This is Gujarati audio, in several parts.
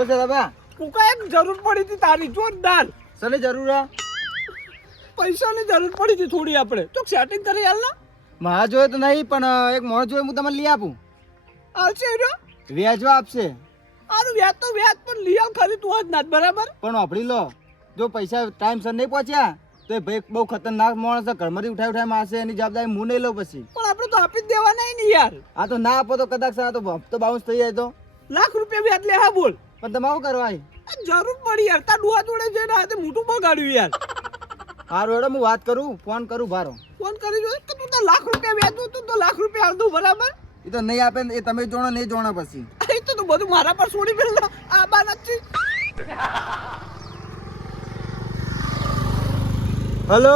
બોલો છે દાદા. કુકા એક જરૂર પડી હતી તારી જોરદાર. સને જરૂર હે? પૈસાની જરૂર પડી હતી થોડી આપણે તો સેટિંગ કરી હાલ ને. મારા જોયે તો નહીં પણ એક મોણસ જોયે હું તમને લઈ આપું. આવશે રહ્યો વ્યાજવા આપશે. આનું વ્યાજ તો વ્યાજ પણ લઈ આવ ખરી તું જ ના બરાબર. પણ વાપરી લો, જો પૈસા ટાઈમસર નહીં પહોંચ્યા તો એ ભાઈ બહુ ખતરનાક માણસ છે. ઘરમાંથી ઉઠાઈ મારશે, એની જવાબદારી હું નહીં લઉં પછી. પણ આપણે તો આપી જ દેવાના ને યાર. આ તો ના આપો તો કદાચ આ તો હપ્તો બાઉન્સ થઈ જાય તો લાખ રૂપિયા વ્યાજ લે. હા બોલ. પણ તમે આવું કરવા જરૂર પડી યાર. તાર ડોહા જોડે જઈને હાથે મોટું બગાડ્યું યાર. હારું હેડો હું વાત કરું, ફોન કરું ભારો. ફોન કરી જોઈ કે તું તો લાખ રૂપિયા વ્યાજ તું તો લાખ રૂપિયા આવતું બરાબર. એ તો નહીં આપે એ તમે જોણો નહીં જોણો પછી. એ તો બધું મારા પર છોડી પેલા આ બા નથી. હલો,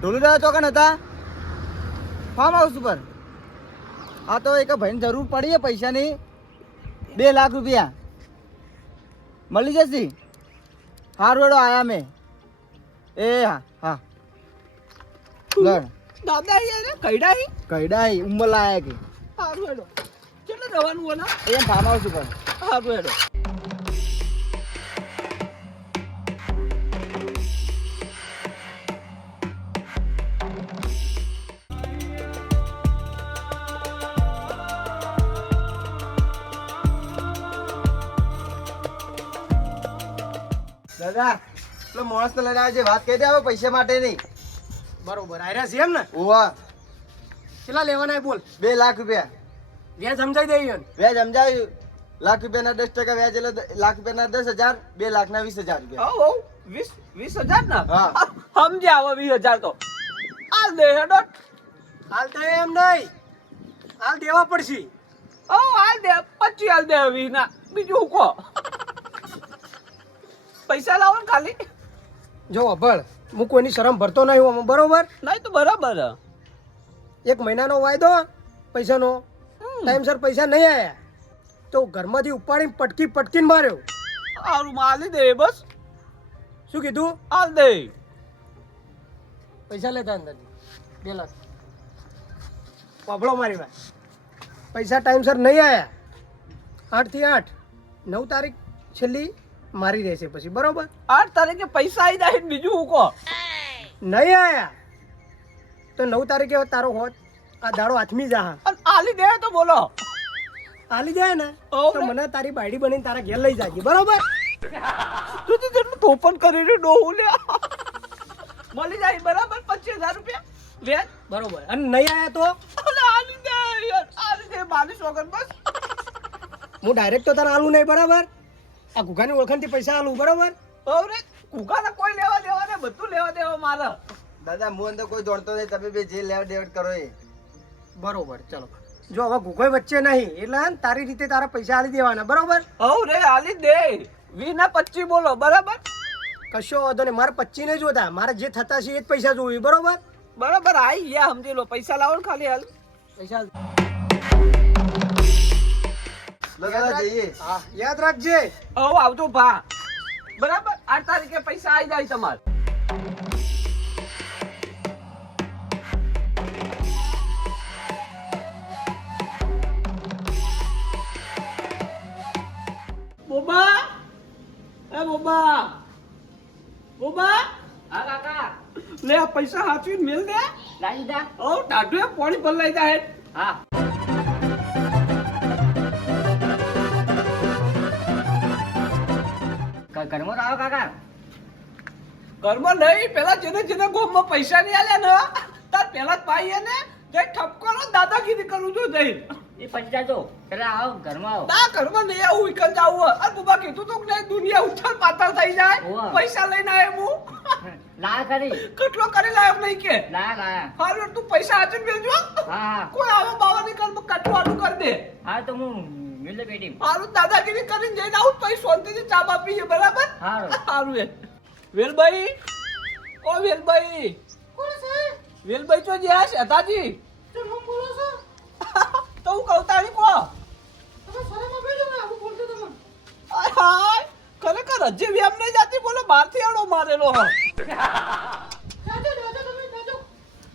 ઢોલીરા ચોકન હતા ફાર્મ હાઉસ ઉપર. હા તો એક ભાઈને જરૂર પડી છે પૈસાની 2 લાખ રૂપિયા મળી જશે. હારું હેડો આયા મેં. એ હા હા લડ દાદા યાર કઈડા હી કઈડા ઉંમર લાયા કે સારું હેડો. કેટલે જવાનું હોય ના એ ફાર્મ હાઉસ ઉપર. સારું હેડો. દાદા પેલો માણસ તો લડાવે છે, વાત કહી દે હવે પૈસા માટે નહીં. બરોબર આયરા છે એમ ને. ઓવા કેટલા લેવાના બોલ. 2 લાખ રૂપિયા વ્યાજ સમજાઈ દઈએ. વ્યાજ સમજાવ્યું. લાખ રૂપિયાના 10% વ્યાજ એટલે લાખ રૂપિયાના 10,000, 2 લાખના 20,000 રૂપિયા. હો 20,000 ના. હા. સમજ્યા હવે 20,000 તો હાલ દે હેડો. હાલ દે એમ નહીં, હાલ દેવા પડશે. ઓ હાલ દે 25 હાલ દે 20 ના બીજું હું કહો. પૈસા લાવો ને ખાલી. જો અભળ હું કોઈની શરમ ભરતો નહીં હું બરોબર. નહીં તો બરાબર. 1 મહિનાનો વાયદો પૈસાનો, ટાઈમસર પૈસા નહીં આયા તો ઘરમાંથી ઉપાડીને પટકીને માર્યો. સારું માલી દે બસ. શું કીધું? હાલ દે. પૈસા લેતા અંદરથી 2 લાખ પાપડો મારી વાત. પૈસા ટાઈમસર નહીં આયા 8 થી 8 9 તારીખ છેલ્લી મારી રહેશે પછી બરોબર. 8 તારીખે પૈસા આવી જાય બીજું હું કહો. નહીં આયા તો 9 તારીખે તારો હોત આ દાડો હાથમી જા. અને આલી દે તો બોલો. આલી જાય ને હોવ તો ને. મને તારી બાયડી બનીને તારા ઘેર લઈ જાજે બરોબર. તું તો જેટલું ટોપન કરી રહ્યું ડોહું લે. મળી જાય બરાબર 25,000 રૂપિયા વ્યાજ. બરોબર. અને નહીં આયા તો અલે આલી દે યાર. આલી દે મારી સોગન બસ. હું ડાયરેક્ટ તો તારા આલું નહીં બરાબર. આ ગુગાની ઓળખાણથી પૈસા આલું બરાબર. હવે કુકાને કોઈ લેવા દેવા ને બધું લેવા દેવા મારે. દાદા હું અંદર કોઈ દોડતો નહીં, તમે બે જે લેવા દેવડ કરો એ. બરોબર ચલો. જો હવે ગુગોય વચ્ચે નહીં એટલે તારી રીતે તારા પૈસા આલી દેવાના બરોબર. હવે રે આલી દે 20 ના 25 બોલો બરાબર. કશો વાંધો નહીં, મારે 25 નહીં જોતા, મારે જે થતા છે એ જ પૈસા જોઈએ બરોબર. બરાબર આઈ ગયા સમજી લો. પૈસા લાવો ને ખાલી હાલ. પૈસા દાદા જઈએ. હા યાદ રાખજે. હવે આવજો ભા બરાબર. 8 તારીખે પૈસા આવી જાય તમારે. બોબા એ બોબા બોબા. હા કાકા લે આ પૈસા હાચવીને મેલ દે. લાવી દા. ઓ ટાઢુએ પાણી પર લઈ જાય. હા ઘરમાં તો આવો કાકા. ઘરમાં નહીં પેલા જેને જેને ગોમમાં પૈસા નહીં આલ્યા ને તાર પેલા જ ભાઈ એને જે ઠપકો દાદાગીરી કરું છું જઈ. એ પછી જાજો પેલા આવો ઘરમાં આવો. ના ઘરમાં નહીં આવું વિકલ જાવું. અરે બુબા કીધું તું કે નહીં દુનિયા ઉથલ પાથલ થઈ જાય. ઓવા. પૈસા લઈને આવ્યો હું. લા કરી કેટલો કરી લાયો નહીં કે. લાયા હારું તું પૈસા હાચવીને મેલજો. હા કોઈ આવા બાવા ની કર કટવાનું કરી દે. હા તો હું મિલે પેટી. હારું દાદાગીરી કરીને જઈને આવું પછી શાંતિથી ચા બા પીએ બરાબર. હારું. હારું એ વેલભાઈ ઓ વેલભાઈ. વેલભાઈ ચો જ્યાં છે અતાજી તો હું કવતાળી કો. હાય ખરેખર હજી વ્યામ નહીં જાતી બોલો. બહારથી આડો મારેલો હ.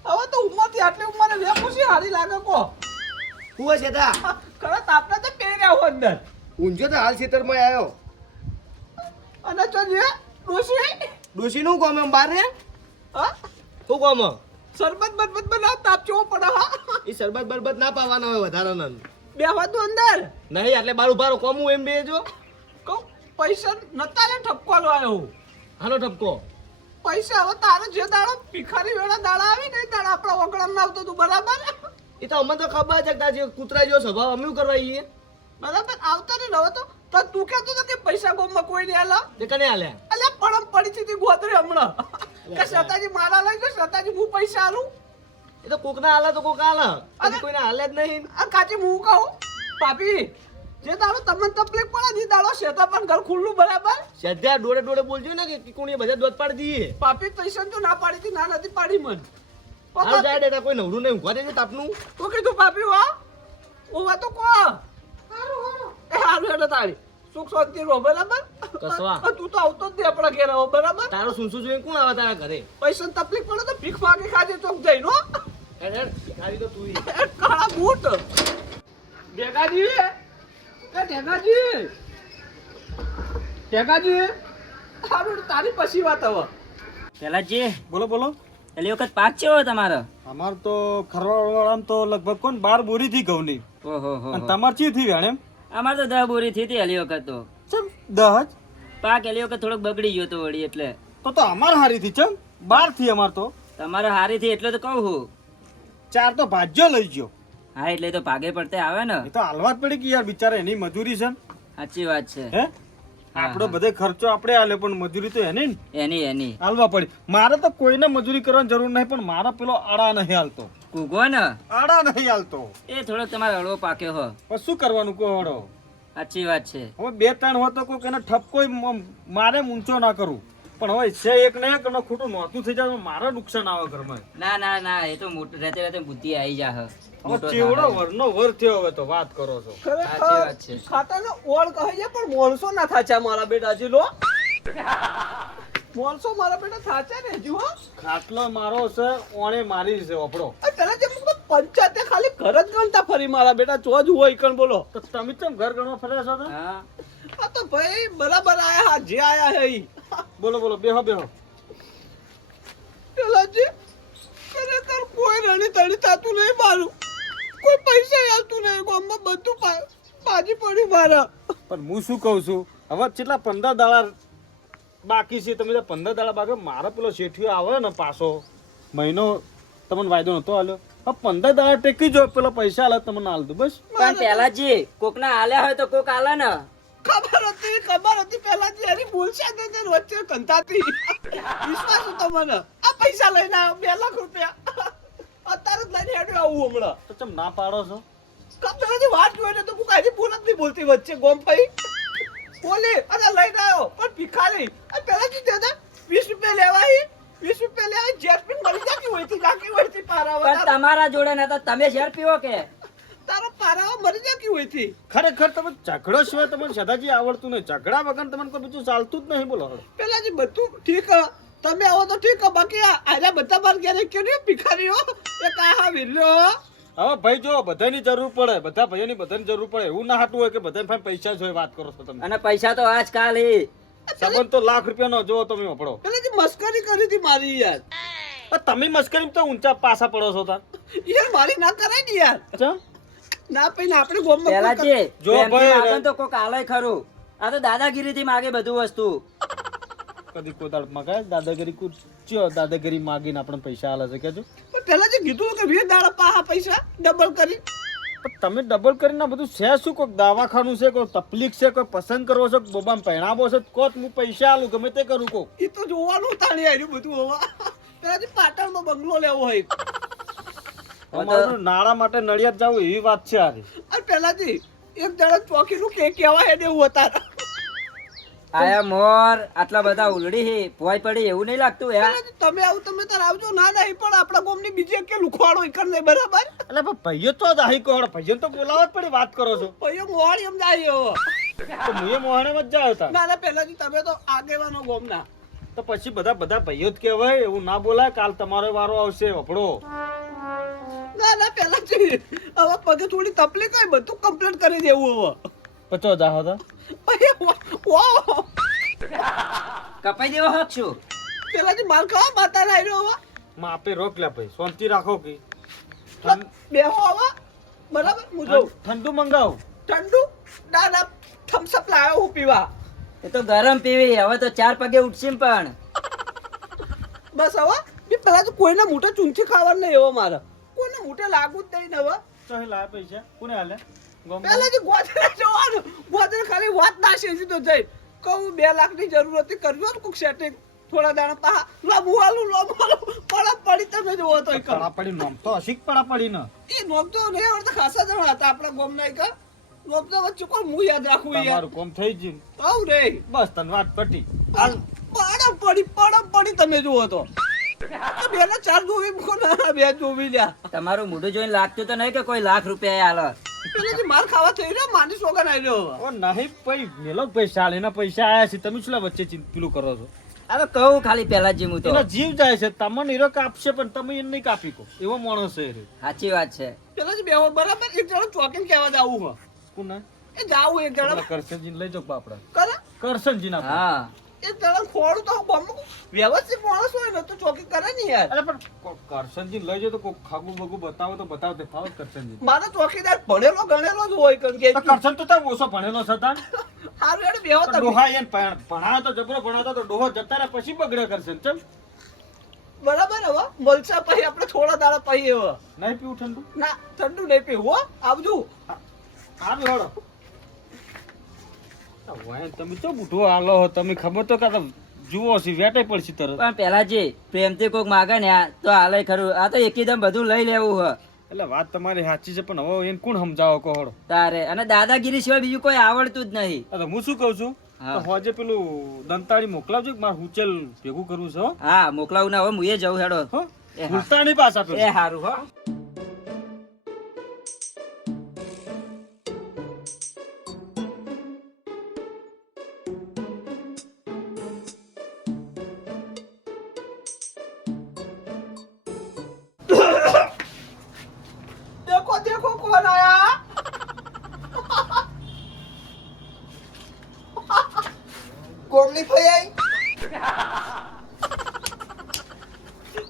હવે તો ઉંમરથી આટલી ઉંમરે વ્યામ પૂછી હારી લાગે કો. હું છે તા ખરા તાપને તો પહેર્યા હો અંદર. ઊંઝો તો હાલ ખેતરમાં આવ્યો. અને તો જે ડોશી ડોશીનું કોમ એમ બાર રે હા શું કોમ? શરબત બરબત બનાવ તાપ ચેવો પડે હા એ શરબત બરબત ના પાવાનો હોય વધારાનો. બેહવા દો અંદર નહીં એટલે બારું બારું કોમ હું એમ બે જો. કહું પૈસા નતા લે ઠપકો આવ્યો હાલો ઠપકો. પૈસા હવે તારે જે દાડો ભિખારી વેળા દાડા આવી ને એ દાડા આપણા વગડામ ના આવતો તું બરાબર એ તો અમને તો ખબર છે કે તાર જે કૂતરા જેવો સ્વભાવ અમે શું કરવા આવીએ? બરાબર આવતો ને હવે તો તું કહેતો હતો કે પૈસા ગોમમાં કોઈ નહીં આલા તે કને હાલ્યા? અલ્યા પડમ પડી હતી ગોતરી હમણાં કે સતાજી મારા લઈ ગયો સતાજી હું પૈસા આલું એ તો કોકના હાલે તો કોક હાલે. અરે! હજી કોઈને હાલે જ નહીં. આ કાચી હું કહું પાપી જે દાડો તમને તકલીફ પડે ને દાડો શેતા પણ ઘર ખુલ્લું બરાબર સદ્યા ડોળે ડોળે બોલજો ને કે કોણી બધા દોત પાડી દઈએ. પાપી પૈસા તો ના પાડી હતી ના નથી પાડી મન હાલ જાય ડેટા કોઈ નવરું નહીં ઊંઘવા દેજો તાપનું. તો કીધું પાપી વાહ ઓવા તો કો એ હારું હેડો તારી સુખ શાંતિ રહો બરાબર કસવા. તું તો આવતો જ નહીં આપણા ઘેર આવો બરાબર તારો સુનસુ જોઈને કોણ આવે તારા ઘરે? પૈસા તકલીફ પડે તો ભીખ માગી ખાજે ચોક જઈને હો હેડ હેડ, ખાલી તો તું ઈ. એ કાળા બૂટ ઢેગાજી એ ઢેગાજી ઢેગાજી હારું તારી પછી વાત હવે પેલા જે બોલો બોલો. પેલી વખત પાક ચેવો તમારો અમાર તો ખરવાળામ તો લગભગ કોણ 12 બોરી થી ઘઉંની. ઓહો હો અને તમાર ચી થી વેણ એમ? અમાર તો 10 બોરી થી હતી પેલી વખત તો ચમ 10 જ? પાક પેલી વખત થોડોક બગડી ગયો તો વળી એટલે તો અમાર હારી થી ચમ 12 થી અમાર તો તમારે હારી થી એટલે તો કહું હું 4 તો ભાજ્યો લઈ ગયો. હા એટલે તો ભાગે પડતે આવે ને એ તો હાલવા જ પડી કે યાર બિચારા એની મજૂરી છે ને. સાચી વાત છે હે આપણો બધે ખર્ચો આપણે હાલે પણ મજૂરી તો એની ને એની હાલવા પડી. મારે તો કોઈને મજૂરી કરવાની જરૂર નહીં પણ મારા પેલો આડા નહીં હાલતો. કૂગો ને આડા નહીં હાલતો. એ થોડોક તમારો હળવો પાક્યો હો પણ શું કરવાનું કહો હળો? સાચી વાત છે હવે 2-3 હોય તો કોઈક એને ઠપકો મારે ઊંચો ના કરું પણ હવે છે એક ને એક ખોટું નોતું થઈ જાય તો મારે નુકસાન આવે ઘરમાં. ના એ તો મોટું રહેતે રહેતે બુદ્ધિ આવી જા હવે ચેવડો વરનો વર થયો હવે તો વાત કરો છો. સાચી વાત છે. ખાતાનો ઓળ કહે છે પણ મોણસો ના થાચા મારા બેટાજી લો મોણસો મારા બેટા થાચા ને હજુ હો ખાટલો મારો છે ઓણે મારી છે ઓપડો. પેલા જે મુકતો પંચાયતે ખાલી ઘર જ ગણતા ફરી મારા બેટા ચોજ હોય ઈકણ બોલો તો તમે કેમ ઘર ગણવા ફર્યા છો તો? હા આ તો ભાઈ બરાબર આયા હા જે આયા હે ઈ બોલો બોલો બેહો બેહો. પેલા જે ખરેખર કોઈ રણી તણી થતું નહીં મારું કોઈ પૈસા આલતું નહીં ગામમાં બધું બાજી પડ્યું મારા પણ હું શું કહું છું હવે કેટલા 15 દાડા બાકી છે. તમે 15 દાડા બાકી મારો પેલો શેઠિયો આવે ને પાછો મહિનો તમને વાયદો નતો આલ્યો. હવે 15 દાડા ટેકી જો પેલો પૈસા આલે તમને આલ દઉં બસ. પણ પેલા જે કોક ના આલ્યા હોય તો કોક આલે ને ખબર હતી પેલા જે એની બોલશે ને તે વચ્ચે કંતાતી વિશ્વાસ હતો મને આ પૈસા લઈને આવ્યો 2 લાખ રૂપિયા અત્યારે જ લઈને હેડ્યો આવું હમણાં તો ચમ ના પાડો છો? કબરની વાત જોઈને તો હું કાજી બોલ જ નહીં બોલતી વચ્ચે ગોમ ભાઈ બોલી અને લઈને આવ્યો પણ ભિખારી આ પેલા શું દેતા 20 રૂપિયા લેવાય 20 રૂપિયા લેવાય જેસ્મિન મળી જાતી હોય થી કાકી હોય થી પણ પારાવા તમારા જોડે નતા તમે શેર પીવો કે તારો પારાવા મરી જાતી હોય થી ખરેખર તમે ઝઘડો સિવાય તમને સદાજી આવડતું નહીં. ઝઘડા વગર તમને કોઈ બીજું ચાલતું જ નહીં. બોલો પેલા જે બધું ઠીક હ. તમે આવો તો ઠીક હ. બાકી આજા બધા બાર ગયા કેમ ભિખારીઓ એ કાહા વિલ્યો હવે ભાઈ જો બધાની જરૂર પડે બધા ભાઈઓની બધાની જરૂર પડે એવું ના હાટું હોય કે બધા પાસે પૈસા જ હોય. વાત કરો છો તમે. અને પૈસા તો આજકાલ સંબંધ તો લાખ રૂપિયાનો જોવો તમે વાપરો. પેલા જે મસ્કરી કરી હતી મારી યાર તમે મસ્કરી તો ઊંચા પાસા પડો છો તાર. યાર મારી ના કરાય ને યાર અચ્છા ના પૈને આપણે ગોમમાં પેલા કોઈ જે જો પ્રેમથી ભાઈ માગે ને તો કોક આલે ખરું. આ તો દાદાગીરી થી માગે બધું વસ્તુ. કદી કોદાળ મગાય દાદાગીરી કુચ્યો દાદાગીરી માગીને આપણે પૈસા આલે છે કેજો. પણ પેલા જે કીધું કે 20 દાડા પાહા પૈસા ડબલ કરી પણ તમે ડબલ કરીને બધું છે શું? કોઈ દવાખાનું છે, કોઈ તકલીફ છે, કોઈ પસંદ કરવો છે, બોબામ પહેણાવો છે, કોત હું પૈસા આલું ગમે તે કરું કો. એ તો જોવાનું તાણી આવ્યું બધું હોવા પેલા જે પાટણમાં બંગલો લેવો હોય અમારું નાળા માટે નડિયાદ જાવું એવી વાત છે આરી. અને પેલા જે એક દાડા ચોકીનું કે કેવા હે દેવું હતા આયા મોર આટલા બધા ઉલડી હે ભોય પડી એવું નહીં લાગતું યાર. તમે આવું તમે તાર આવજો ના નહીં પણ આપણા ગામની બીજી કે લુખવાડો ઈકણ નહીં બરાબર એટલે પણ ભાઈઓ તો જ આહી કોણ ભાઈઓ તો બોલાવવા જ પડી. વાત કરો છો ભાઈઓ મોહાણી એમ જાય તો મુએ મોહણે જ જાય તા. ના ના પેલાથી તમે તો આગેવાનો ગામના તો પછી બધા ભાઈઓ જ કહેવાય એવું ના બોલાય. કાલ તમારો વારો આવશે વપડો. ના ના પેલાથી હવે પગે થોડી તકલીફ હોય બધું કમ્પ્લીટ કરી દેવું હવે 50,000 હતા વાહ કપાઈ દેવો હક શું પેલાથી માર ખાવા માતા ના રહ્યો હવે માપે રોક લે ભાઈ શાંતિ રાખો કે બેહો હવે બરાબર હું જોઉં ઠંડુ મંગાવ ઠંડુ ના ના થમ્સઅપ લાવ્યો હું પીવા એ તો ગરમ પીવી હવે તો 4 પગે ઉઠશે પણ બસ હવે બી પેલા તો કોઈના મોઢે ચૂંથી ખાવાનું નહીં એવો મારે કોઈને મોઢે લાગુ જ નહીં ને હવે ચાલ લાય પૈસા કોને હાલે પહેલાથી ગોધરા જવાનું ગોધરા ખાલી વાત ના શેજી તો જઈ કહું 2 લાખની જરૂર હતી કરજો ને કોક સેટિંગ થોડા દાણા પા લોબવાલું પડા પડી તમે જોવો તો પડા પડી નોમ તો અશિક પડા પડી ને એ નોમ તો નહીં આવડતા ખાસા જણા હતા આપણા ગામ ના એક નોમ તો વચ્ચે કોઈ હું યાદ રાખું યાર તમારું કોમ થઈ ગયું આવ રે બસ તને વાત પટી પડા પડી તમે જોવો તો આ બે ના 4 જોવી મૂકો ના 2 જોવી લ્યા તમારું મોઢું જોઈને લાગતું તો નહીં કે કોઈ લાખ રૂપિયા હાલ પેલાથી માર ખાવા થઈ રહ્યો માની સોગન આવી રહ્યો ઓ નહીં પઈ મેલો પૈસા હાલે એના પૈસા આયા છે તમે શું વચ્ચે પેલું કરો છો અરે કહું ખાલી પેલા જ હું તો એનો જીવ જાય છે તમને હીરો કાપશે પણ તમે એને નહીં કાપી કો એવો માણસ છે એ સાચી વાત છે પેલાથી બેહો બરાબર એક જણો ચોકીને કહેવા જાવું હું કોના એ જાવું એક જણા કરશનજીને લઈ જાઓ બાપડા કરે કરશનજીના હા એ જણા ખોડું તો ગમ વ્યવસ્થિત માણસ હોય ને તો ચોકી કરે ને યાર અરે પણ કરશનજી લઈ જાઓ તો કોઈ ખાગું બગું બતાવો તો બતાવો તે ફાવ કરશનજી મારો ચોકીદાર ભણેલો ગણેલો જ હોય કારણ કે કરશન તો તાર ઓછો ભણેલો છે તાર હારું હેડ બેહો તમે ડોહા એને ભણાવો તો જબરો ભણાવતો તો ડોહો જતા રહે પછી બગડે કરશન ચમ બરાબર હવે મળશે પછી આપણે થોડા દાડા પછી હવે નહીં પીવું ઠંડુ ના ઠંડુ નહીં પીવું હો આવજો આ બેહડો વાય તમે તો બુઢો હાલો હો તમે ખબર તો કાં જુઓ છે વેટાઈ પડશે તરત પણ પેલા જે પ્રેમથી કોઈક માગે ને તો હાલે ખરું આ તો એકદમ બધું લઈ લેવું હ એટલે વાત તમારી સાચી છે પણ હવે એને કોણ સમજાવો કહો હળો તારે અને દાદાગીરી સિવાય બીજું કોઈ આવડતું જ નહીં અરે હું શું કહું છું હા. તો હોજે પેલું દંતાળી મોકલાવજો કે મારે હુચેલ ભેગું કરવું છે હો હા મોકલાવું ને હવે હું એ જવું હેડો હો એ હા. ભૂલતા નહીં પાછા પેલું એ સારું હો देखो देखो कौन आया કોમની ફઈ આઈ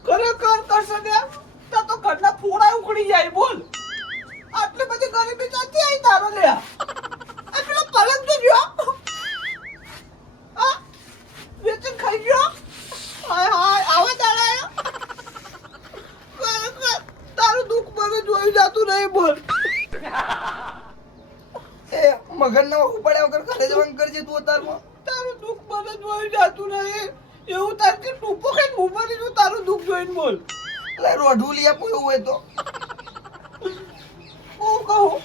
ખરેખર કરશે ને તો ઘરના ફોડા ઉખડી જાય બોલ આટલી બધી ગરીબી ક્યાંથી આવી તારો લે આ પેલો પલંગ તો જો આ વેચન ખાઈ ગયો હાય હાય આવા દાડા ખરેખર તારું દુઃખ મને જોઈ જાતું નહીં બોલ એ મગન ના ઉપડ્યા વગર ઘરે જવાનું કરજે તું અતારમાં તારું દુઃખ મને જોઈ જાતું નહીં એવું તાર કે ટૂંપો કઈ મુંબઈ નું તારું દુઃખ જોઈને બોલ એટલે રોઢું લઈ આપું એવું હોય તો હું કહું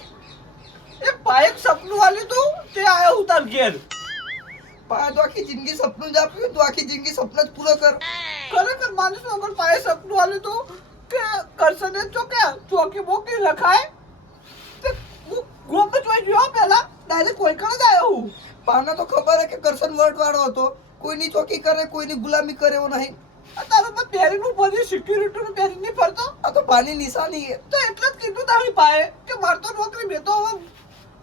એ પાયક સપનું વાલી તું તે આયો હું તાર ઘેર પા તો આખી જિંદગી સપનું જ આપ્યું તું આખી જિંદગી સપના જ પૂરો કર ખરેખર માનસ વગર પાયે સપનું વાલી તું કે કરશે ને ચોકી બોકી લખાય તે હું ગોમ જોઈ ગયો પેલા ડાયરેક્ટ કોઈ કણ જ આવ્યો હું પાના તો ખબર હે કે કરશન વર્ટ વાળો હતો કોઈની ચોકી કરે કોઈની ગુલામી કરે એવો નહીં આ તારો તો પહેરીનું બધી સિક્યુરિટી નું પહેરી નહીં ફરતો આ તો પાની નિશાની હે તો એટલે જ કીધું તારી પાયે કે મારતો નોકરી મેં તો હવે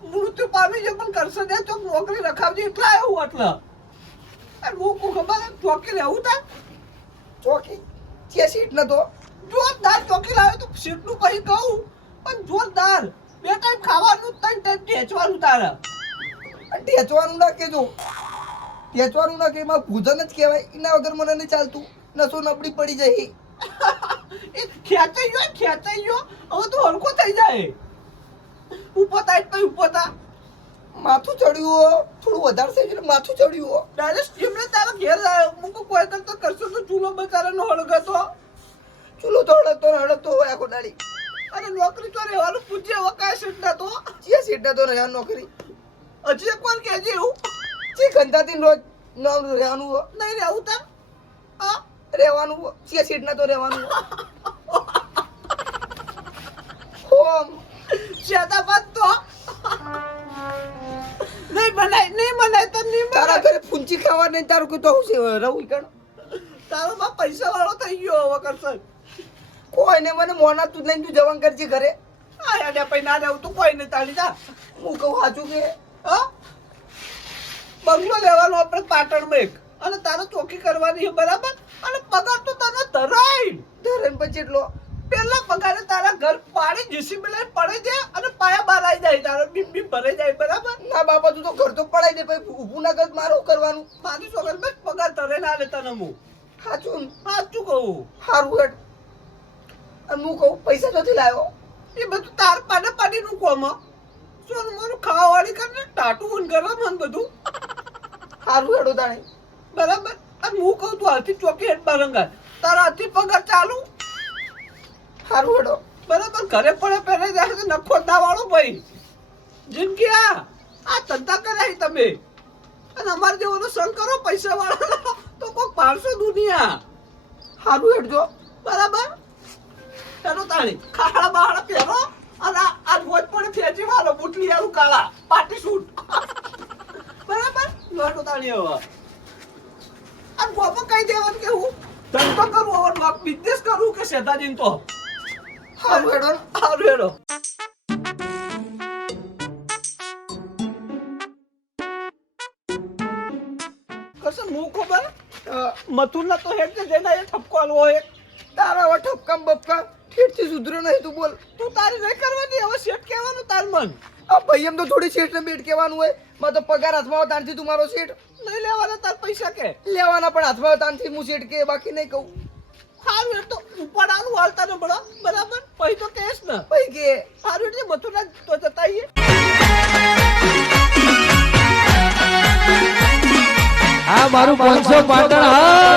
મૃત્યુ પામી છે પણ કરશે ને ચોક નોકરી રખાવજે એટલા આવ્યો હું એટલે અને હું ખબર હે, ચોકી રહેવું તા ચોકી છે સીટ નતો જોરદાર ચોકી લાવ્યો તો સીટનું પછી કહું પણ જોરદાર 2 ટાઈમ ખાવાનું 3 ટાઈમ ટેચવાનું તારે અને ટેચવાનું ના કેજો ટેચવાનું ના કે એમાં ભૂજન જ કહેવાય એના વગર મને નહીં ચાલતું નસો નબળી પડી જાય એ ખેંચાઈ ગયો હવે તો હલકો થઈ જાય ઉપર ટાઈટ પછી ઉપર તા માથું ચડ્યું હો થોડું વધારે થઈ ગયું માથું ચડ્યું હો ડાયરેક્ટ સ્ટીમને તારા ઘેર લાવ્યો મૂકો કોઈ કરતો કરશો તો ચૂલો બચારાનો હળગતો ચૂલો તો હળગતો હોય આખો દાડી અને નોકરી તો રહેવાનું પૂછે હવે કાંઈ સીટ નતો જે સીટ નતો રહ્યા નોકરી હજી એક વાર કહેજે એવું જે ગંધાથી રોજ નામ રહેવાનું હો નહીં રહેવું તાર હા રહેવાનું હો જે સીટ નતો રહેવાનું હો હોમ જ્યાદા બાદ તો નહીં બનાય તો નહીં તારા બનાય ઘરે ફૂંચી ખાવા નહીં તારું કોઈ તો હું છે રહું કણ તારો બાપ પૈસા વાળો થઈ ગયો હવે કરશે કોઈને મને મોના તું લઈને તું જવાન કરજે ઘરે આયા ને પૈ ના રહેવું તું કોઈ નહીં તાળી જા હું કહું સાચું કે હા બંગલો લેવાનો આપણે પાટણમાં એક અને તારે ચોકી કરવાની છે બરાબર અને પગાર તો તને ધરાય ધરેન પછી એટલો પેલા પગારે તારા ઘર પાડી જીસીબી લઈને પડે છે અને પાયા બહાર આવી જાય તારો બીમ બીમ ભરાઈ જાય બરાબર ના બાપા તું તો ઘર તો પડાઈ દે પછી ઊભું ના કર મારું કરવાનું મારી છોકરી બસ પગાર તરે ના લે તને હું સાચું સાચું કહું સારું હેડ અને હું કહું પૈસા ક્યાંથી લાવ્યો એ બધું તાર પાડીનું કોમ શું મારું ખાવાવાળી કરીને ટાટું ફોન કરવા મને બધું સારું હેડો તાણે બરાબર અને હું કહું તું હાલથી ચોકી હેડ બારંગાર તારા હાથથી પગાર ચાલુ સારું હેડો બરાબર ઘરે પડે પહેરે જાય તો નખો ના વાળો ભાઈ જિંદગી આ ધંધા કરાય તમે અને અમારે જેવો સંગ કરો પૈસા વાળા તો કોઈ પાડશો દુનિયા સારું હેડજો બરાબર પેલો તાણી ખાડા બાહડા પહેરો અને આ રોજ પણ ફેંચી વાળો બુટલી આવું કાળા પાર્ટી સૂટ બરાબર લોટો તાણી હવે આ ગોપો કઈ દેવાનું કે હું ધંધો કરું હવે બિઝનેસ કરું કે શેતાજી તો સારું હેડો સારું હેડો કશે હું ખબર મથુરના તો હેડ જઈને એ ઠપકો આલવો હોય તારા હવે ઠપકા બપકા ઠેઠથી સુધરો નહીં તું બોલ તું તારી નહીં કરવાની હવે શેઠ કહેવાનું તાર મન આ ભાઈ એમ તો થોડી શેઠ ને બેટ કહેવાનું હોય મારે તો પગાર હાથમાં આવે તારથી તું મારો શેઠ નહીં લેવાના તાર પૈસા કે લેવાના પણ હાથમાં આવે તારથી હું શેઠ કે બાકી નહીં કહું સારું એ તો ઉપાડાનું હાલતા ને બળો બરાબર પછી તો કેસ ને ભાઈ કે સારું એટલે મથુરા તો જતા આવીએ આ મારું 500 પાટણ હા